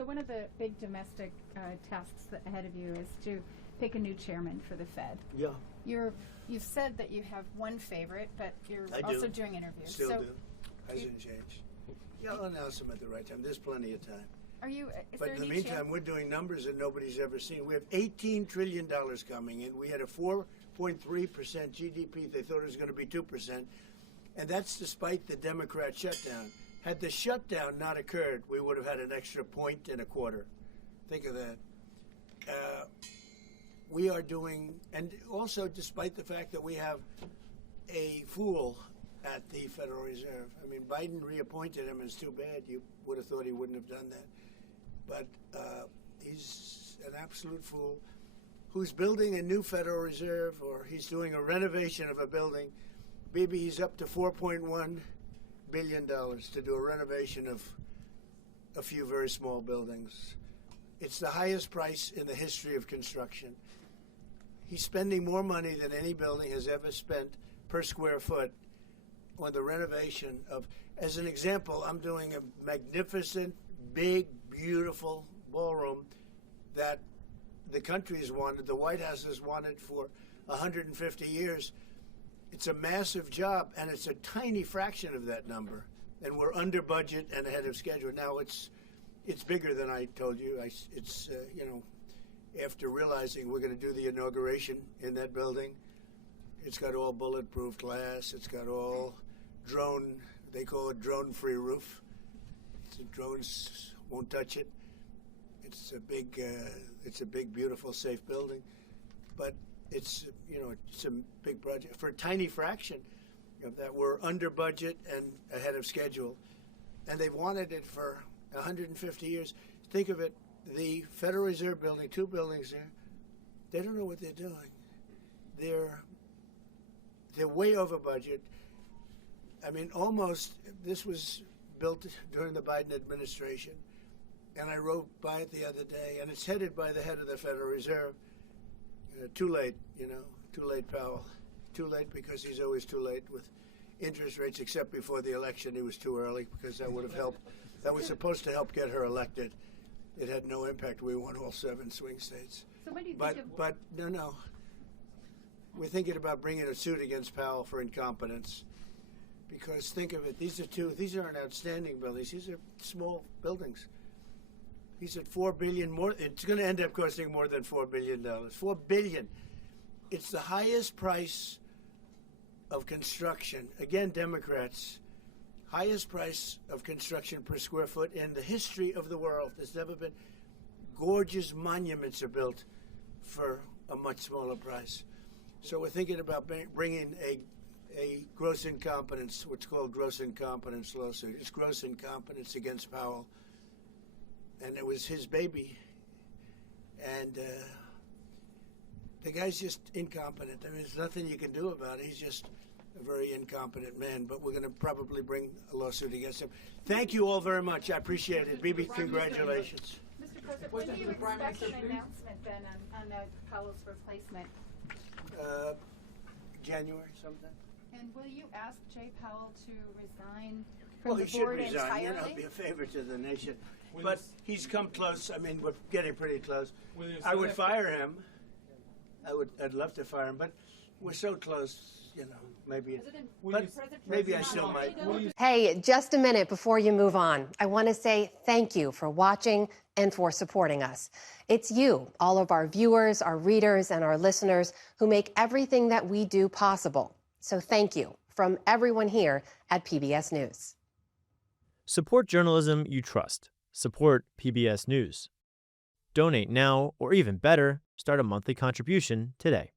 So one of the big domestic tasks ahead of you is to pick a new chairman for the Fed. Yeah, You've said that you have one favorite, but you're I also do. doing interviews. Still so do. Hasn't changed. Yeah, I'll announce them at the right time. There's plenty of time. Are you? Is But there in the any meantime, chance? we're doing numbers that nobody's ever seen. We have $18 trillion coming in. We had a 4.3% GDP. They thought it was going to be 2%. And that's despite the Democrat shutdown. Had the shutdown not occurred, we would have had an extra 1.25. Think of that. We are doing, and also despite the fact that we have a fool at the Federal Reserve. I mean, Biden reappointed him. It's too bad. You would have thought he wouldn't have done that. But he's an absolute fool who's building a new Federal Reserve, or he's doing a renovation of a building. Maybe he's up to $4.1 billion to do a renovation of a few very small buildings. It's the highest price in the history of construction. He's spending more money than any building has ever spent per square foot on the renovation of, as an example, I'm doing a magnificent, big, beautiful ballroom that the country has wanted, the White House has wanted for 150 years. It's a massive job, and it's a tiny fraction of that number. And we're under budget and ahead of schedule. Now, it's bigger than I told you. After realizing we're going to do the inauguration in that building, it's got all bulletproof glass. It's got all drone, they call it drone-free roof. So drones won't touch it. It's a big, beautiful, safe building. But it's a big project for a tiny fraction of that. We're under budget and ahead of schedule. And they've wanted it for 150 years. Think of it, the Federal Reserve building, 2 buildings there, they don't know what they're doing. They're way over budget. I mean, almost, this was built during the Biden administration, and I rode by it the other day, and it's headed by the head of the Federal Reserve. Too late, too late, Powell. Too late because he's always too late with interest rates, except before the election he was too early because that would have helped. That was supposed to help get her elected. It had no impact. We won all 7 swing states. So what do you think of? But no. We're thinking about bringing a suit against Powell for incompetence. Because think of it, these aren't outstanding buildings. These are small buildings. He's at $4 billion more. It's going to end up costing more than $4 billion. $4 billion. It's the highest price of construction. Again, Democrats, highest price of construction per square foot in the history of the world. There's never been. Gorgeous monuments are built for a much smaller price. So we're thinking about bringing a gross incompetence, what's called gross incompetence lawsuit. It's gross incompetence against Powell. And it was his baby. And the guy's just incompetent. I mean, there's nothing you can do about it. He's just a very incompetent man. But we're going to probably bring a lawsuit against him. Thank you all very much. I appreciate it. Bibi, congratulations. Mr. President, when do you expect an announcement then on Powell's replacement? January sometime. And will you ask Jay Powell to resign from Well, the he should board resign. entirely? Be a favor to the nation. But he's come close. I mean, we're getting pretty close. I would fire him. I'd love to fire him, but we're so close. Maybe. But maybe I still might. Hey, just a minute before you move on. I want to say thank you for watching and for supporting us. It's you, all of our viewers, our readers, and our listeners who make everything that we do possible. So thank you from everyone here at PBS News. Support journalism you trust. Support PBS News. Donate now, or even better, start a monthly contribution today.